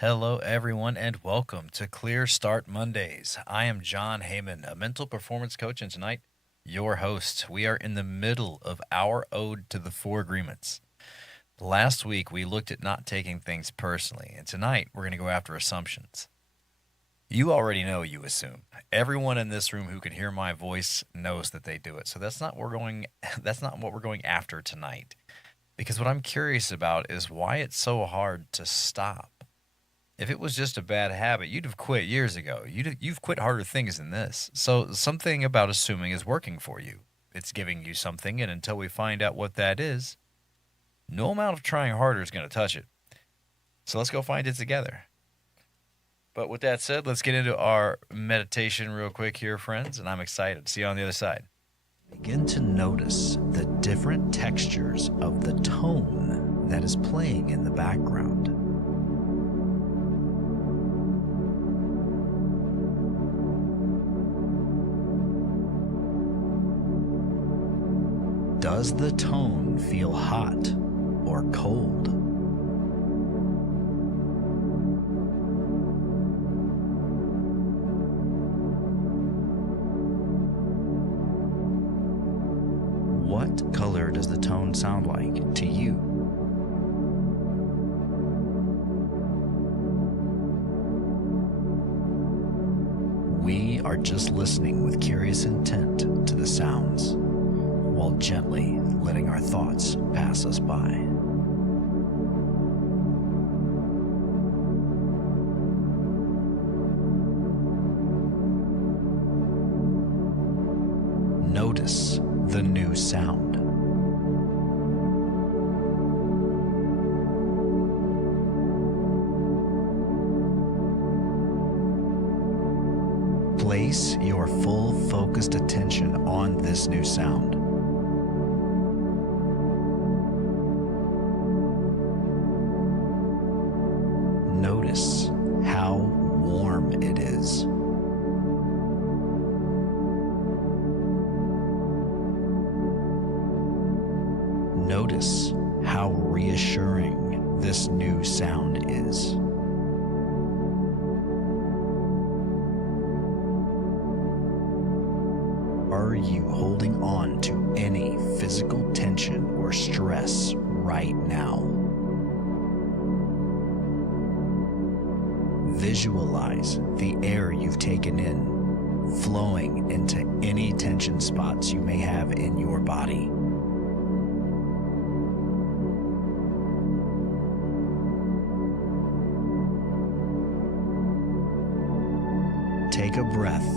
Hello, everyone, and welcome to Clear Start Mondays. I am John Hehman, a mental performance coach, and tonight, your host. We are in the middle of our ode to the four agreements. Last week, we looked at not taking things personally, and tonight, we're going to go after assumptions. You already know you assume. Everyone in this room who can hear my voice knows that they do it. So that's not what we're going that's not what we're going after tonight. Because what I'm curious about is why it's so hard to stop. If it was just a bad habit, you'd have quit years ago. You've quit harder things than this. So something about assuming is working for you. It's giving you something, and until we find out what that is, no amount of trying harder is going to touch it. So let's go find it together. But with that said, let's get into our meditation real quick here, friends, and I'm excited. See you on the other side. Begin to notice the different textures of the tone that is playing in the background. Does the tone feel hot or cold? What color does the tone sound like to you? We are just listening with curious intent to the sounds, while gently letting our thoughts pass us by. Notice the new sound. Place your full focused attention on this new sound. Notice how warm it is. Notice how reassuring this new sound is. Are you holding on to any physical tension or stress right now? Visualize the air you've taken in flowing into any tension spots you may have in your body. Take a breath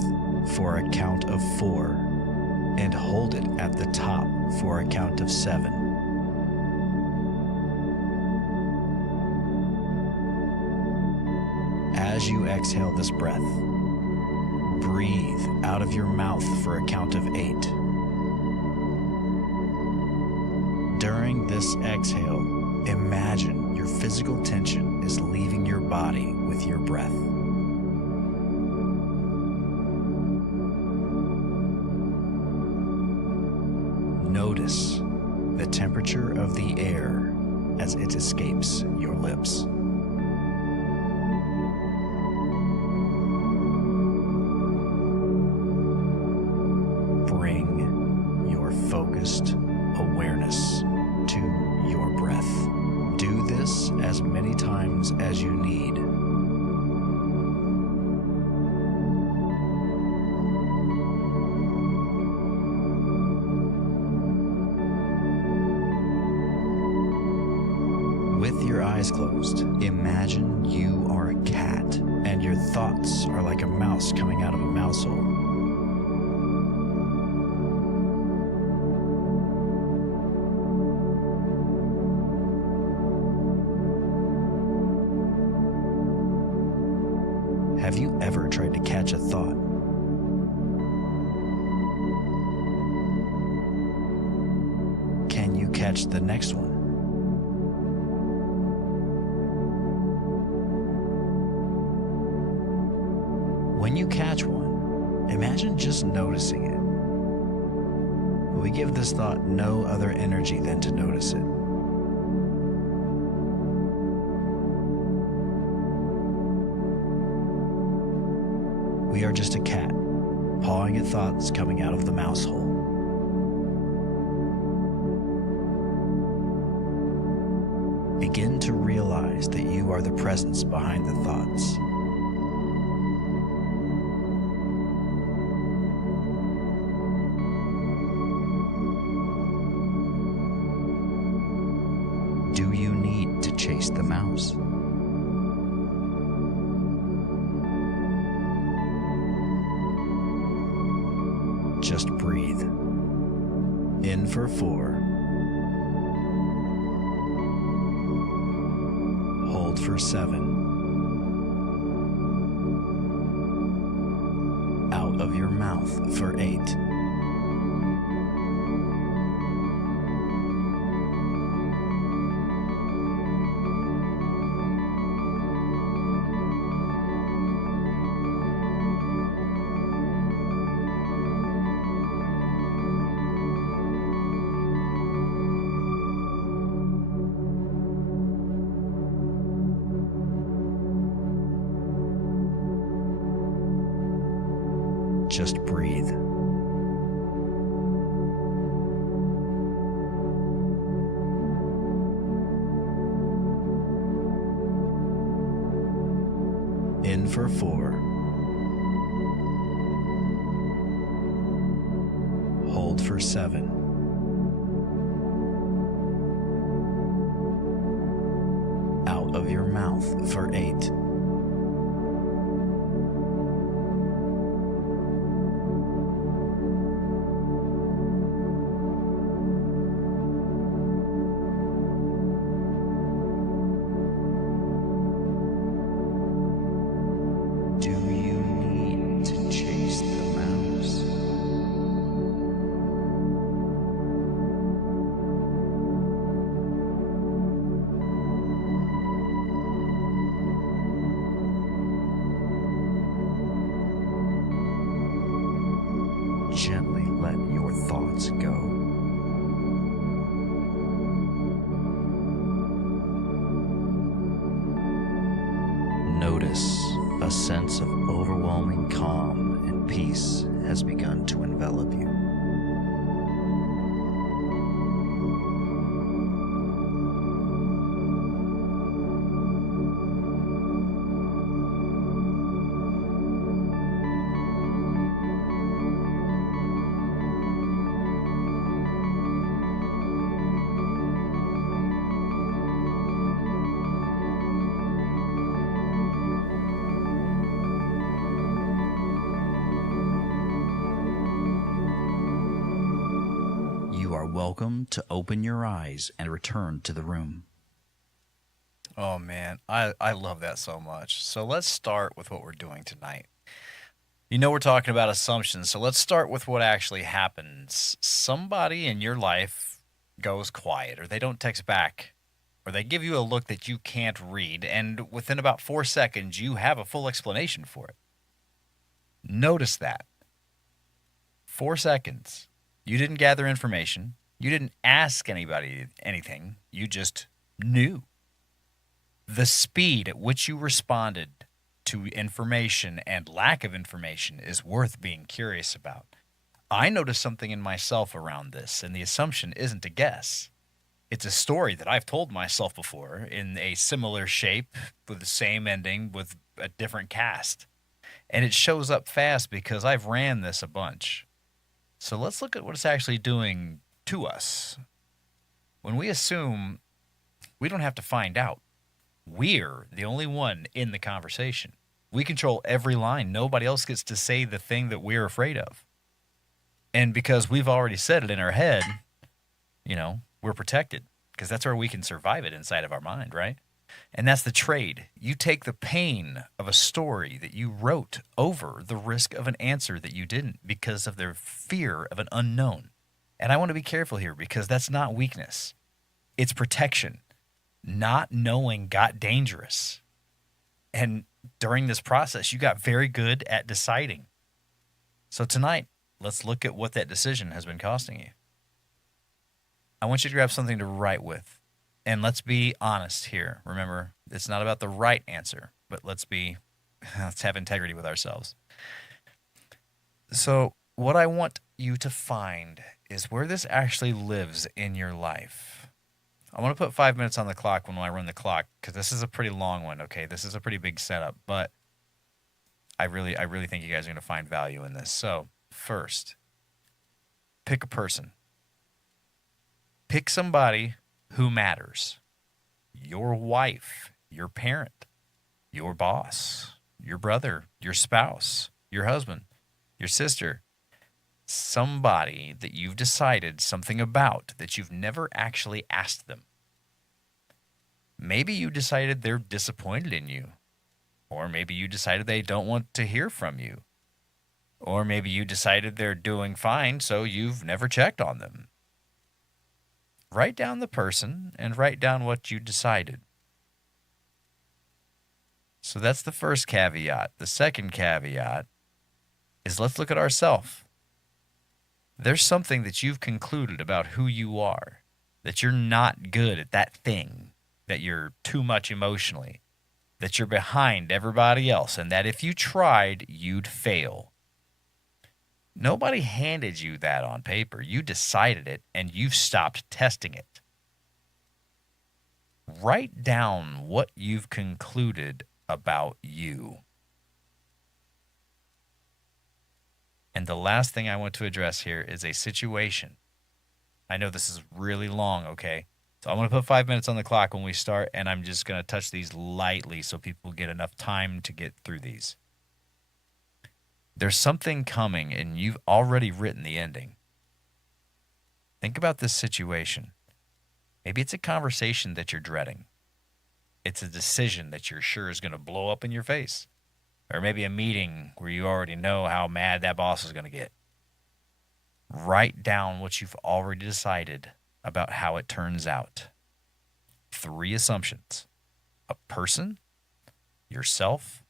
for a count of 4 and hold it at the top for a count of 7. As you exhale this breath, breathe out of your mouth for a count of 8. During this exhale, imagine your physical tension is leaving your body with your breath. Notice the temperature of the air as it escapes your lips. Bring your focused awareness to your breath. Do this as many times as you need. With your eyes closed, imagine you are a cat and your thoughts are like a mouse coming out of a mouse hole. Have you ever tried to catch a thought? Can you catch the next one? When you catch one, imagine just noticing it. We give this thought no other energy than to notice it. We are just a cat, pawing at thoughts coming out of the mouse hole. Begin to realize that you are the presence behind the thoughts. Do you need to chase the mouse? Just breathe. In for 4. Hold for 7. Out of your mouth for 8. Just breathe. In for 4. Hold for 7. Out of your mouth for 8. Do you need to chase the mouse? Gently let your thoughts go. Notice a sense of overwhelming calm and peace has begun to envelop you. You are welcome to open your eyes and return to the room. Oh man, I love that so much. So let's start with what we're doing tonight. We're talking about assumptions, so let's start with what actually happens. Somebody in your life goes quiet, or they don't text back, or they give you a look that you can't read, and within about 4 seconds, you have a full explanation for it. Notice that. 4 seconds. You didn't gather information. You didn't ask anybody anything. You just knew. The speed at which you responded to information and lack of information is worth being curious about. I noticed something in myself around this, and the assumption isn't a guess. It's a story that I've told myself before in a similar shape with the same ending with a different cast. And it shows up fast because I've ran this a bunch. So let's look at what it's actually doing to us. When we assume, we don't have to find out. We're the only one in the conversation. We control every line. Nobody else gets to say the thing that we're afraid of. And because we've already said it in our head, we're protected because that's where we can survive it inside of our mind, right? And that's the trade. You take the pain of a story that you wrote over the risk of an answer that you didn't because of their fear of an unknown. And I want to be careful here because that's not weakness. It's protection. Not knowing got dangerous. And during this process, you got very good at deciding. So tonight, let's look at what that decision has been costing you. I want you to grab something to write with. And let's be honest here. Remember, it's not about the right answer, but let's have integrity with ourselves. So, what I want you to find is where this actually lives in your life. I want to put 5 minutes on the clock when I run the clock because this is a pretty long one. Okay, this is a pretty big setup, but I really think you guys are going to find value in this. So, first, pick a person. Pick somebody who matters. Your wife, your parent, your boss, your brother, your spouse, your husband, your sister, somebody that you've decided something about that you've never actually asked them. Maybe you decided they're disappointed in you, or maybe you decided they don't want to hear from you, or maybe you decided they're doing fine, so you've never checked on them. Write down the person and write down what you decided. So that's the first caveat. The second caveat is let's look at ourselves. There's something that you've concluded about who you are, that you're not good at that thing, that you're too much emotionally, that you're behind everybody else, and that if you tried, you'd fail. Nobody handed you that on paper. You decided it, and you've stopped testing it. Write down what you've concluded about you. And the last thing I want to address here is a situation. I know this is really long, okay? So I'm going to put 5 minutes on the clock when we start, and I'm just going to touch these lightly so people get enough time to get through these. There's something coming, and you've already written the ending. Think about this situation. Maybe it's a conversation that you're dreading. It's a decision that you're sure is going to blow up in your face. Or maybe a meeting where you already know how mad that boss is going to get. Write down what you've already decided about how it turns out. 3 assumptions: a person, yourself,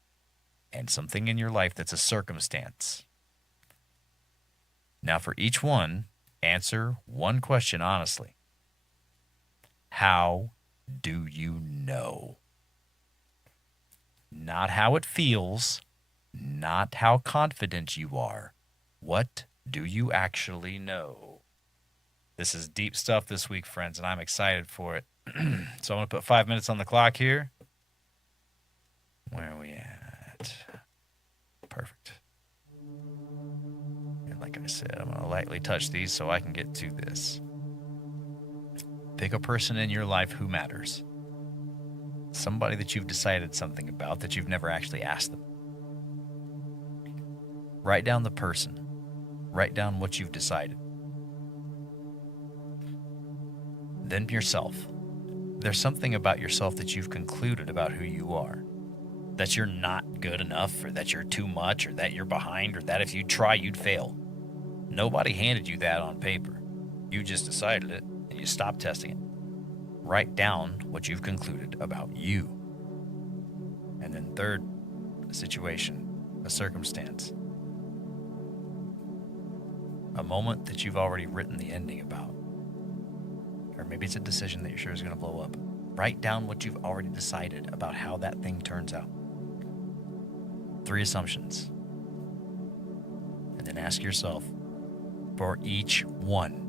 and something in your life that's a circumstance. Now, for each one, answer one question honestly. How do you know? Not how it feels, not how confident you are. What do you actually know? This is deep stuff this week, friends, and I'm excited for it. So I'm going to put 5 minutes on the clock here. Where are we at? Perfect. And like I said, I'm going to lightly touch these so I can get to this. Pick a person in your life who matters. Somebody that you've decided something about that you've never actually asked them. Write down the person. Write down what you've decided. Then yourself. There's something about yourself that you've concluded about who you are. That you're not good enough, or that you're too much, or that you're behind, or that if you try, you'd fail. Nobody handed you that on paper. You just decided it, and you stopped testing it. Write down what you've concluded about you. And then third, a situation, a circumstance, a moment that you've already written the ending about. Or maybe it's a decision that you're sure is going to blow up. Write down what you've already decided about how that thing turns out. 3 assumptions. And then ask yourself, for each one,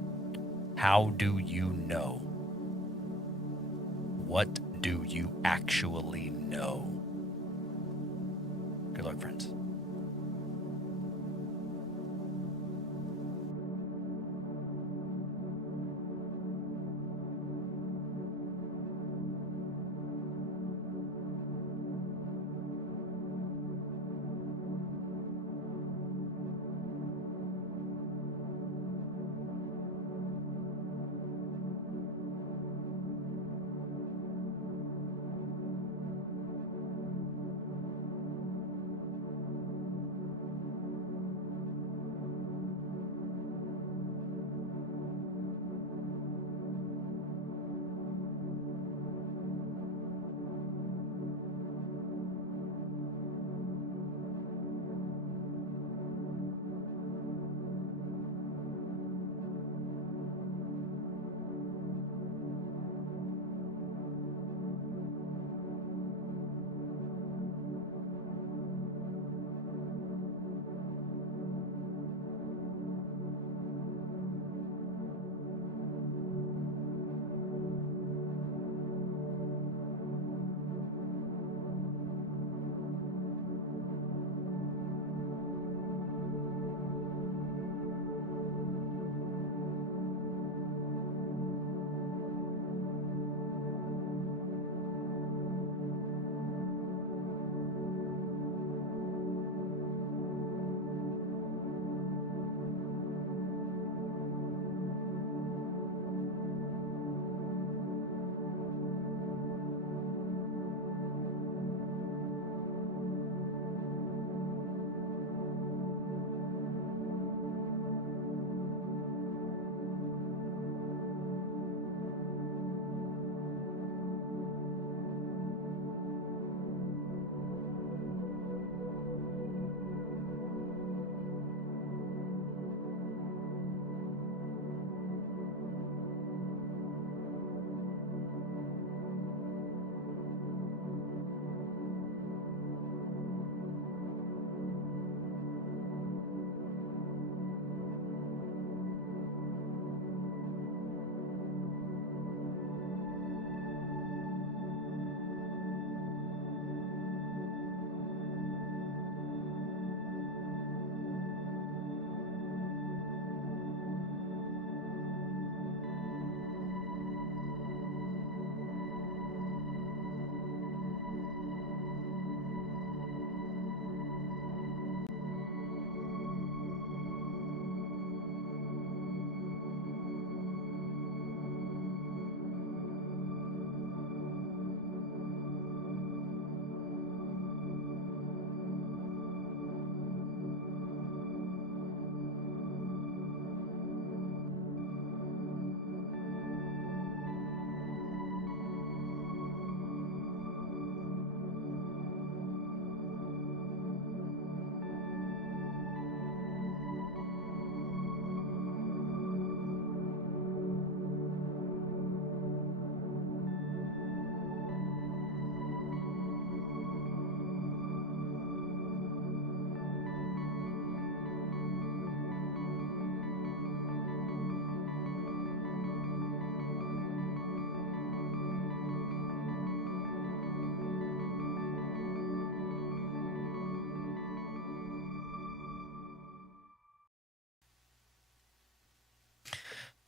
how do you know? What do you actually know? Good luck, friends.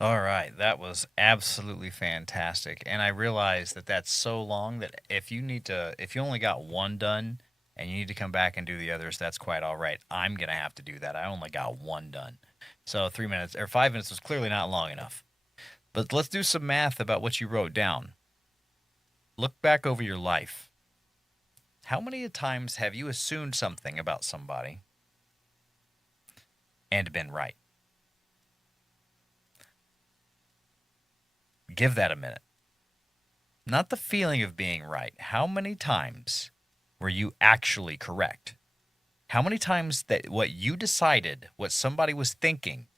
All right, that was absolutely fantastic. And I realized that that's so long that if you only got one done and you need to come back and do the others, that's quite all right. I'm going to have to do that. I only got one done. So 3 minutes or 5 minutes was clearly not long enough. But let's do some math about what you wrote down. Look back over your life. How many times have you assumed something about somebody and been right? Give that a minute. Not the feeling of being right. How many times were you actually correct? How many times that what you decided, what somebody was thinking,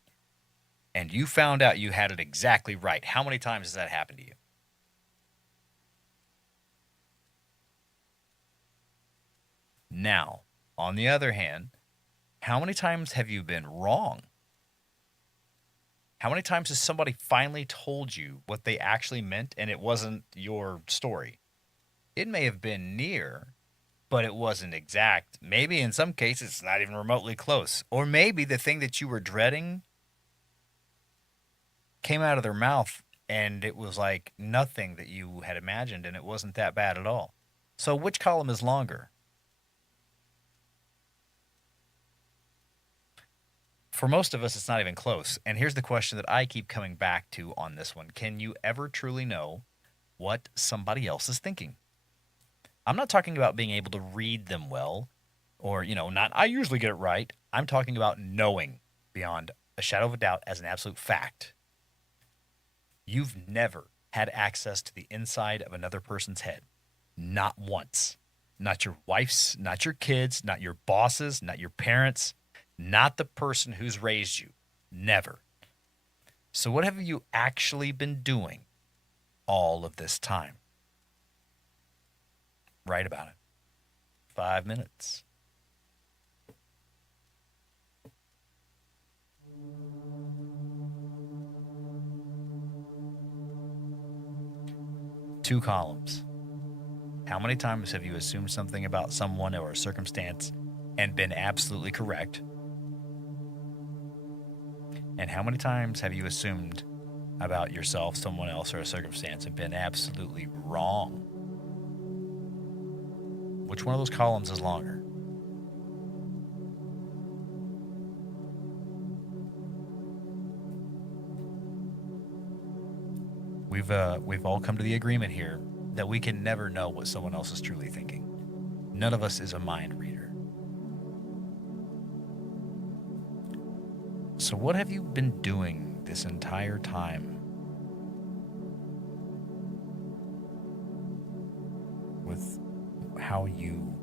and you found out you had it exactly right? How many times has that happened to you? Now, on the other hand, how many times have you been wrong? How many times has somebody finally told you what they actually meant and it wasn't your story? It may have been near, but it wasn't exact. Maybe in some cases it's not even remotely close. Or maybe the thing that you were dreading came out of their mouth and it was like nothing that you had imagined and it wasn't that bad at all. So which column is longer? For most of us, it's not even close. And here's the question that I keep coming back to on this one. Can you ever truly know what somebody else is thinking? I'm not talking about being able to read them well or, not, I usually get it right. I'm talking about knowing beyond a shadow of a doubt as an absolute fact. You've never had access to the inside of another person's head. Not once. Not your wife's, not your kids, not your bosses, not your parents, not the person who's raised you. Never. So what have you actually been doing all of this time? Write about it. 5 minutes. Two columns. How many times have you assumed something about someone or a circumstance and been absolutely correct? And how many times have you assumed about yourself, someone else, or a circumstance and been absolutely wrong? Which one of those columns is longer? We've all come to the agreement here that we can never know what someone else is truly thinking. None of us is a mind reader. So what have you been doing this entire time with how you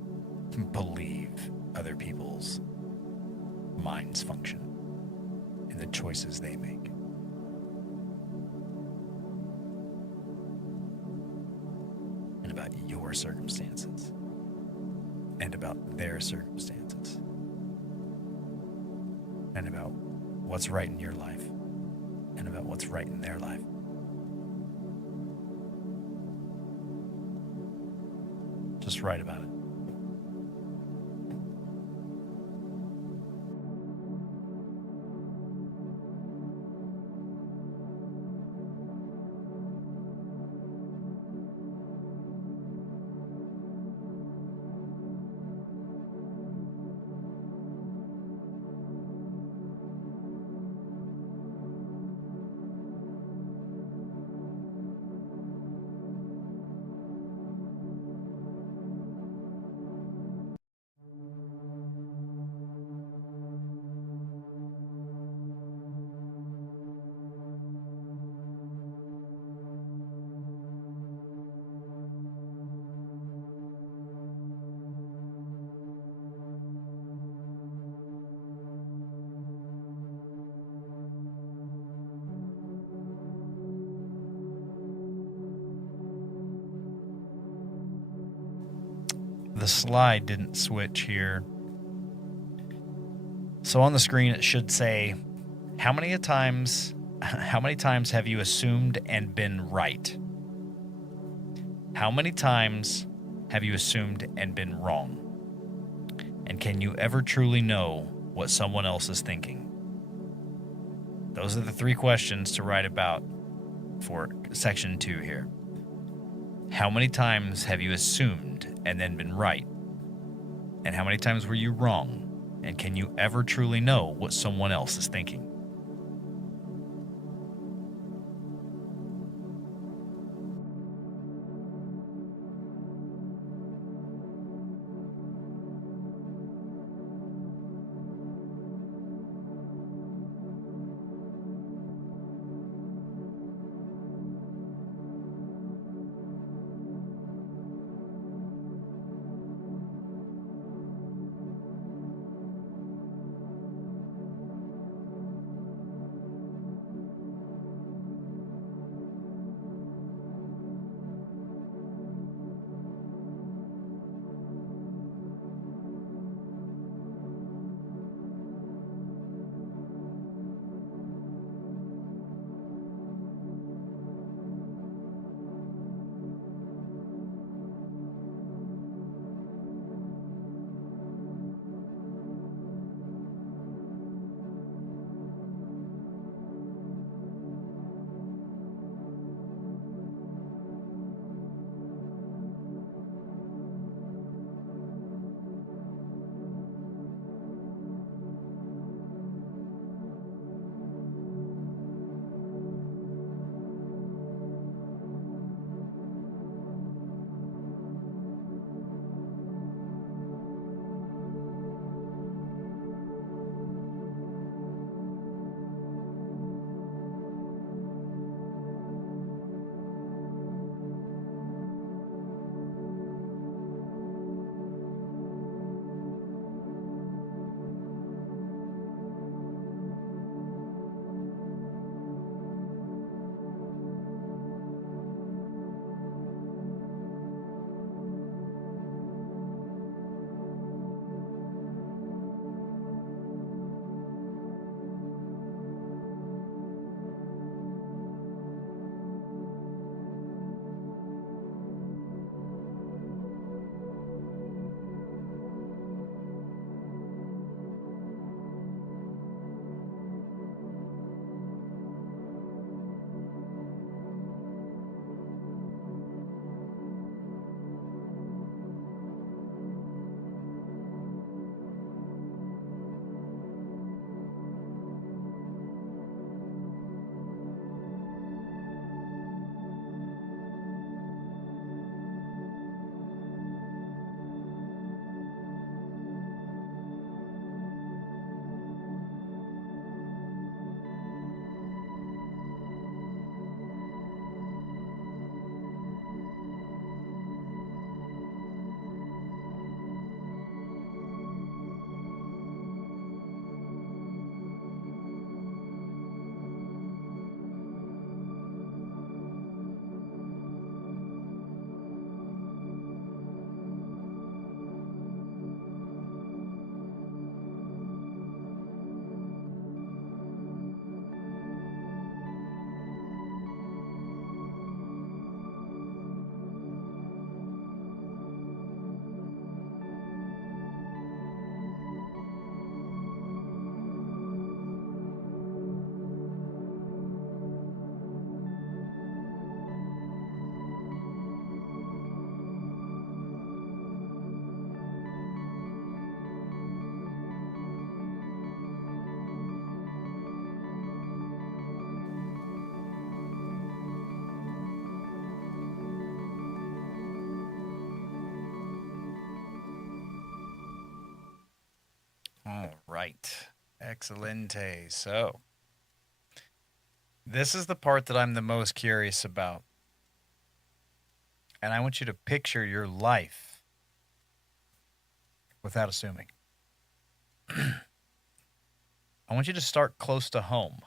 believe other people's minds function and the choices they make? And about your circumstances and about their circumstances and about what's right in your life and about what's right in their life. Just write about it. The slide didn't switch here. So on the screen it should say, how many times have you assumed and been right? How many times have you assumed and been wrong? And can you ever truly know what someone else is thinking? Those are the three questions to write about for section 2 here. How many times have you assumed and then been right? And how many times were you wrong? And can you ever truly know what someone else is thinking? All right. Excelente. So, this is the part that I'm the most curious about. And I want you to picture your life without assuming. I want you to start close to home.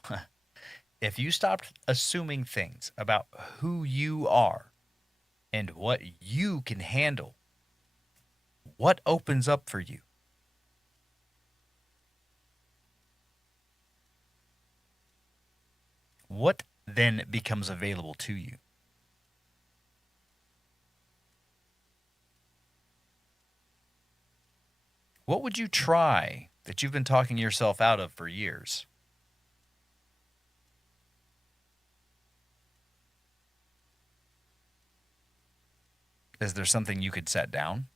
If you stopped assuming things about who you are and what you can handle, what opens up for you? What then becomes available to you? What would you try that you've been talking yourself out of for years? Is there something you could set down?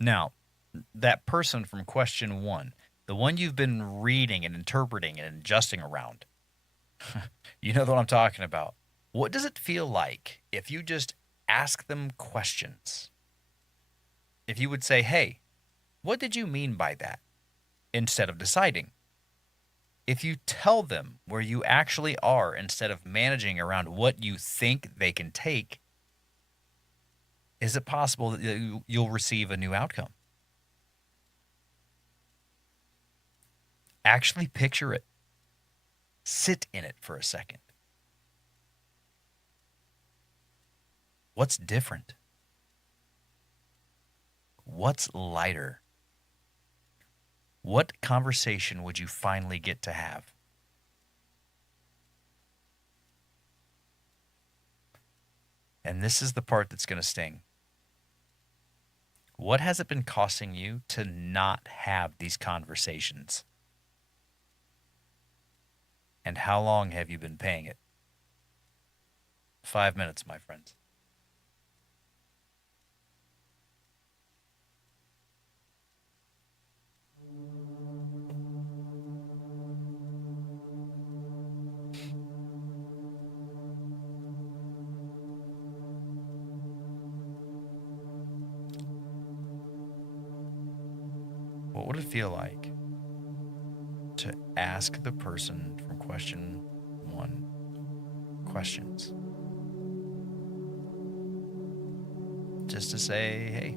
Now, that person from question one, the one you've been reading and interpreting and adjusting around, you know what I'm talking about. What does it feel like if you just ask them questions? If you would say, hey, what did you mean by that? Instead of deciding. If you tell them where you actually are instead of managing around what you think they can take, is it possible that you'll receive a new outcome? Actually picture it. Sit in it for a second. What's different? What's lighter? What conversation would you finally get to have? And this is the part that's going to sting. What has it been costing you to not have these conversations? And how long have you been paying it? 5 minutes, my friends. What would it feel like to ask the person from question one questions? Just to say, hey,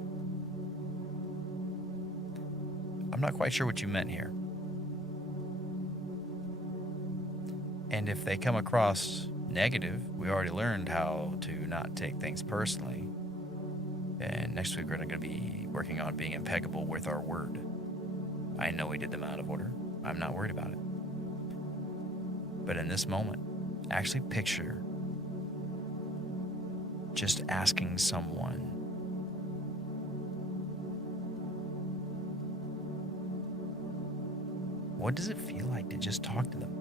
I'm not quite sure what you meant here. And if they come across negative, we already learned how to not take things personally. And next week, we're going to be working on being impeccable with our word. I know we did them out of order. I'm not worried about it. But in this moment, actually picture just asking someone, what does it feel like to just talk to them?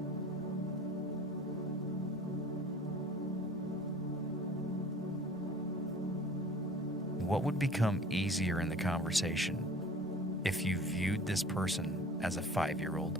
What would become easier in the conversation if you viewed this person as a 5-year-old?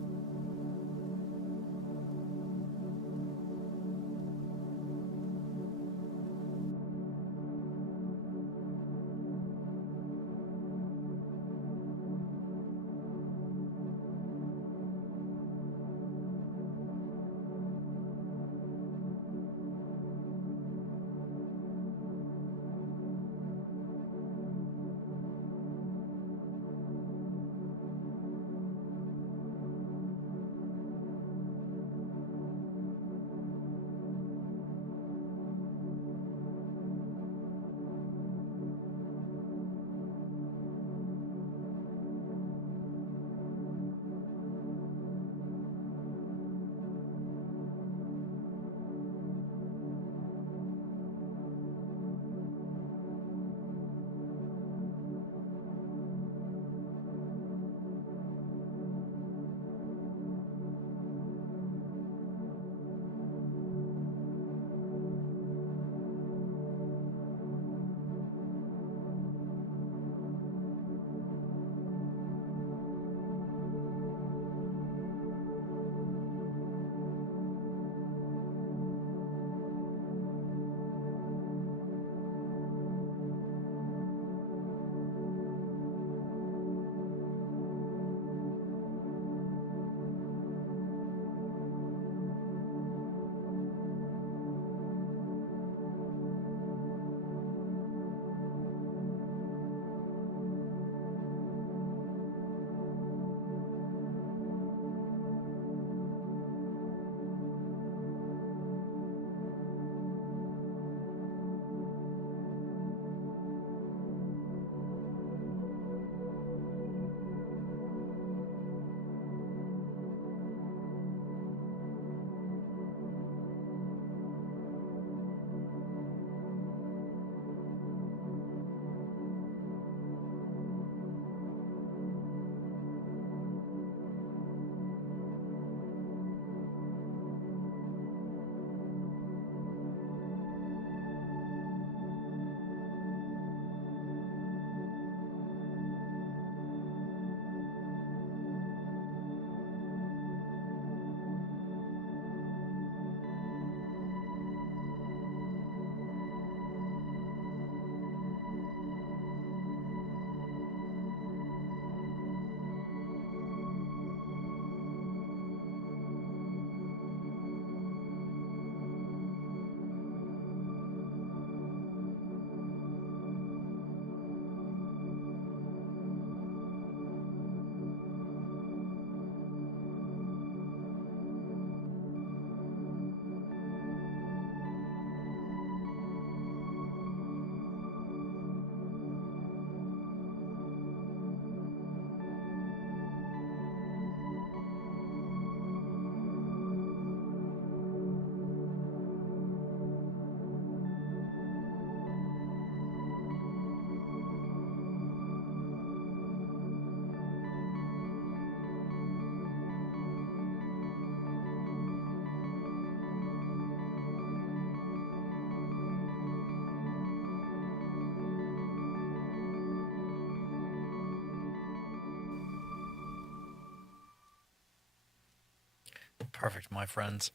Perfect, my friends.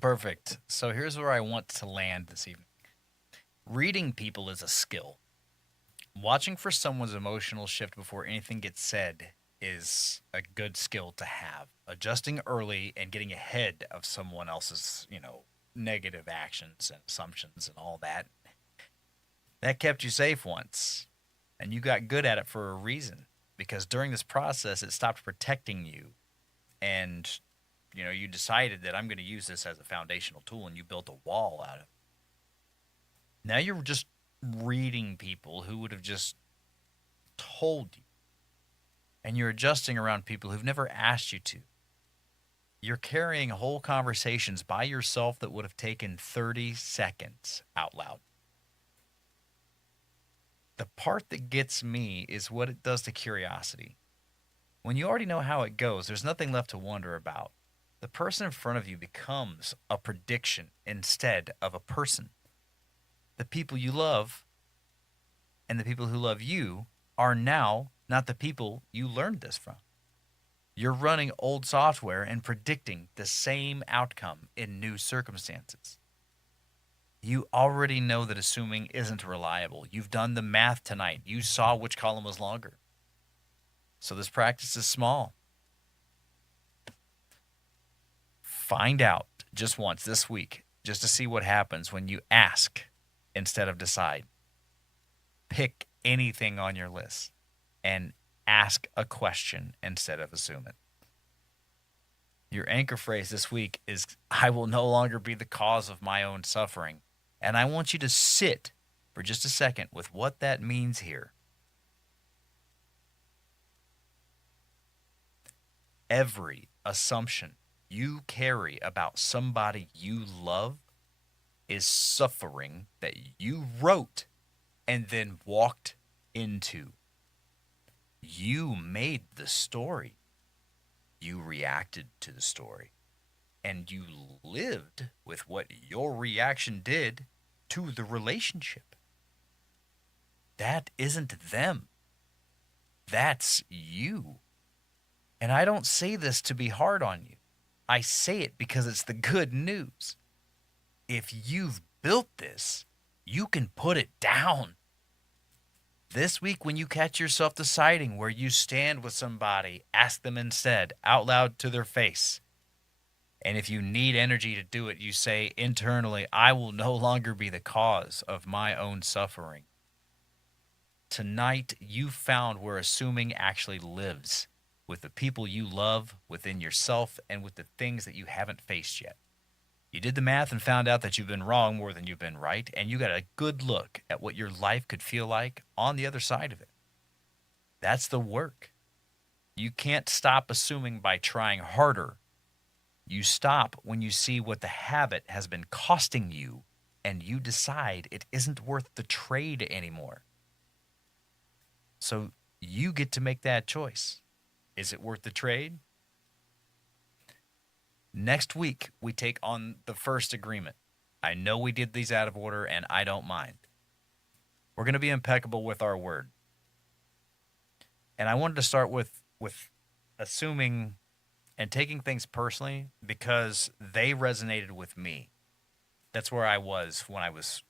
Perfect. So here's where I want to land this evening. Reading people is a skill. Watching for someone's emotional shift before anything gets said is a good skill to have. Adjusting early and getting ahead of someone else's, negative actions and assumptions and all that. That kept you safe once. And you got good at it for a reason. Because during this process, it stopped protecting you. And, you decided that I'm going to use this as a foundational tool and you built a wall out of it. Now you're just reading people who would have just told you. And you're adjusting around people who've never asked you to. You're carrying whole conversations by yourself that would have taken 30 seconds out loud. The part that gets me is what it does to curiosity. When you already know how it goes, there's nothing left to wonder about. The person in front of you becomes a prediction instead of a person. The people you love and the people who love you are now not the people you learned this from. You're running old software and predicting the same outcome in new circumstances. You already know that assuming isn't reliable. You've done the math tonight. You saw which column was longer. So this practice is small. Find out just once this week, just to see what happens when you ask instead of decide. Pick anything on your list and ask a question instead of assume it. Your anchor phrase this week is, I will no longer be the cause of my own suffering. And I want you to sit for just a second with what that means here. Every assumption you carry about somebody you love is suffering that you wrote and then walked into. You made the story. You reacted to the story. And you lived with what your reaction did to the relationship. That isn't them. That's you. And I don't say this to be hard on you. I say it because it's the good news. If you've built this, you can put it down. This week, when you catch yourself deciding where you stand with somebody, ask them instead, out loud to their face. And if you need energy to do it, you say internally, I will no longer be the cause of my own suffering. Tonight, you found where assuming actually lives, with the people you love, within yourself, and with the things that you haven't faced yet. You did the math and found out that you've been wrong more than you've been right, and you got a good look at what your life could feel like on the other side of it. That's the work. You can't stop assuming by trying harder. You stop when you see what the habit has been costing you, and you decide it isn't worth the trade anymore. So you get to make that choice. Is it worth the trade? Next week, we take on the first agreement. I know we did these out of order, and I don't mind. We're going to be impeccable with our word. And I wanted to start with assuming and taking things personally because they resonated with me. That's where I was when I was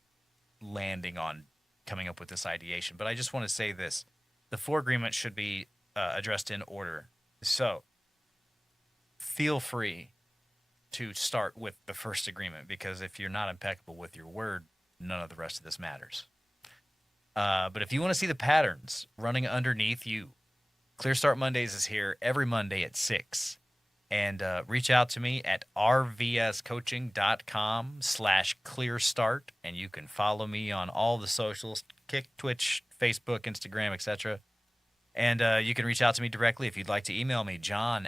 landing on coming up with this ideation. But I just want to say this. The 4 agreements should be addressed in order. So feel free to start with the first agreement because if you're not impeccable with your word, none of the rest of this matters. But if you want to see the patterns running underneath you, Clear Start Mondays is here every Monday at 6. And reach out to me at rvscoaching.com/clearstart. And you can follow me on all the socials, Kick, Twitch, Facebook, Instagram, etc. And you can reach out to me directly if you'd like to email me, John